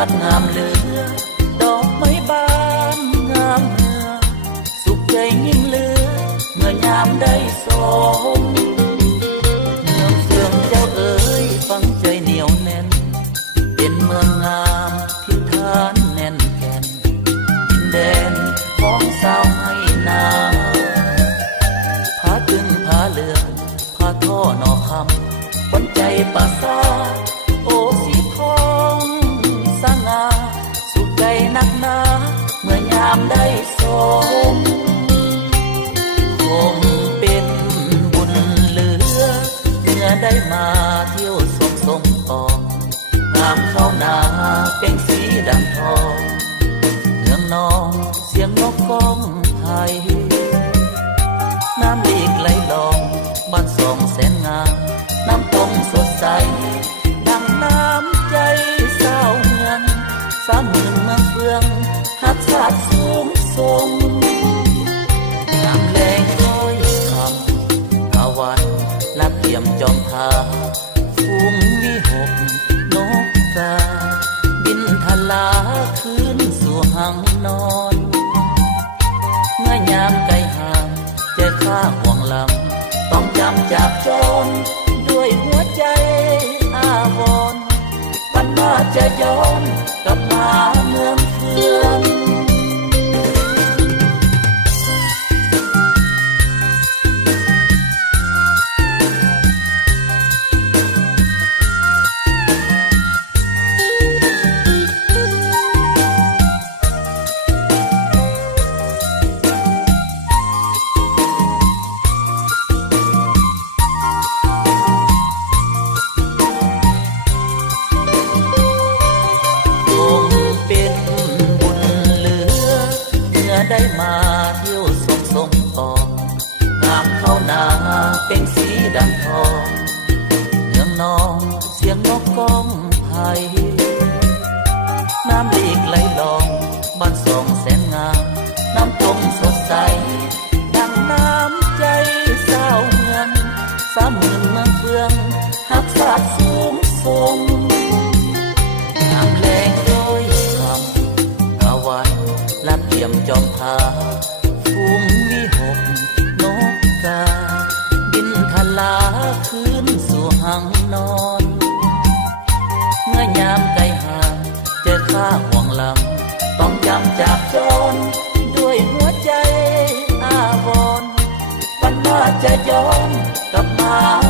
าดงามเหลือดอกไม้บานงามเหือสุขใจยิ่งเหลือเมื่อยามได้สมเมืองเฟืองเจ้าเอ๋ยฟังใจเหนียวแน่นเป็นเมืองงามที่ฐานแน่นแก่นดินแดนของสาวให้นาผาตึงผาเหลืองผาท่อนอคำวันใจป่าซาโอสีทองสง่าสุขใจนักหนาเมื่อยามได้สมคงเป็นบุญเหลือเมื่อได้มาเที่ยวสมปองงามเข้านาเป็นสีดำทองเมืองนองเสียงนกก้องไทยน้ำลีกไหลลองบ้านสองแสนงามน้ำตรงสดใสดังน้ำใจสาวเมืองสามหมื่นเมืองเฟืองหักชาติสูงส่งงามแรงร้อยคำตะวันลับเยี่ยมจอมทาฝูงวิหกนกกาบินทลาคืนสู่หังนอนเมื่อยามไกลห่างใจข้าห่วงลำต้องจำจากจรด้วยหัวใจอาวรณ์วันหน้าจะย้อนกลับมาเมืองเฟืองได้มาเที่ยวสมปองงามเข้านาเป็นสีดำทองเมืองนองเสียงนกก้องไผ่น้ำลีกไหลลองบ้านสองแสนงามน้ำตรงสดใสดังน้ำใจสาวเมืองสามหมื่นเมืองเฟืองหักศาสตร์สูงส่งงามแรงโดยคำตะวันลับเยี่ยมจอมพาฝูงวิหกนกกาบินทลาคืนสู่หังนอนเมื่อยามไกลห่างเจอข้าห่วงลำต้องจำจากจรด้วยหัวใจอาวรณ์วันหน้าจะย้อนกลับมา